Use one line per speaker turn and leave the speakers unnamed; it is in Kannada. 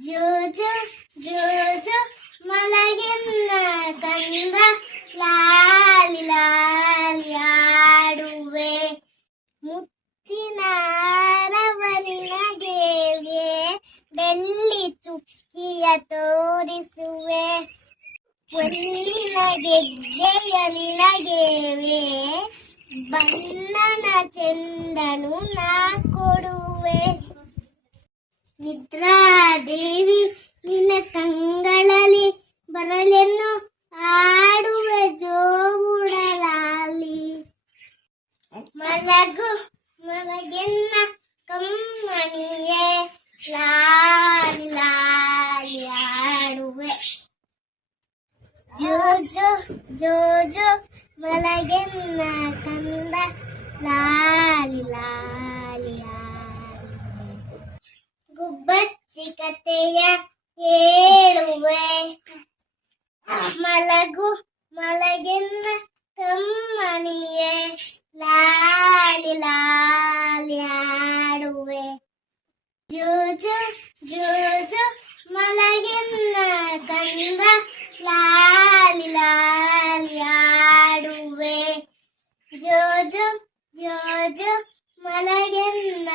ಜೋಜು ಜೋಜು, ಮಲಗಿನ್ನ ತಂದ ಲಾಲಿ ಲಾಲಿ ಆಡುವೆ. ಮುತ್ತಿನ ರವನಿನಗೆ ಬೆಳ್ಳಿ ಚುಕ್ಕಿಯ ತೋರಿಸುವೆ. ಹೊಲ್ಲಿನ ಗೆಜ್ಜೆಯ ನಿನಗೇವೆ ಬಣ್ಣನ ಚೆಂದನು ನಾ ಕೊಡುವೆ. ನಿದ್ರಾದೇವಿ, ನಿನ್ನ ಕಂಗಳಲ್ಲಿ ಬರಲೆನ್ನು ಆಡುವ ಜೋಗುಡಲಾಲಿ ಮಲಗು, ಮಲಗೆನ್ನ ಕಮ್ಮಣಿಯೇ, ಲಾಲಿ ಆಡುವೆ. ಜೋಜೋ ಜೋಜೋ ಮಲಗೆನ್ನ ಕಂದ, ಲಾಲಿ. ಕತೆಯ ಹೇಳುವೆ ಮಲಗು ಮಲಗೆನ್ನ ಕಮ್ಮಣಿಯೇ ಲಾಲಿ ಲಾಲಿ ಆಡುವೆ ಜೋಜು ಜೋಜು ಮಲಗೆನ್ನ ಕಂದ ಲಾಲಿ ಲಾಲಿ ಆಡುವೆ ಜೋಜು ಜೋಜು ಮಲಗೆನ್ನ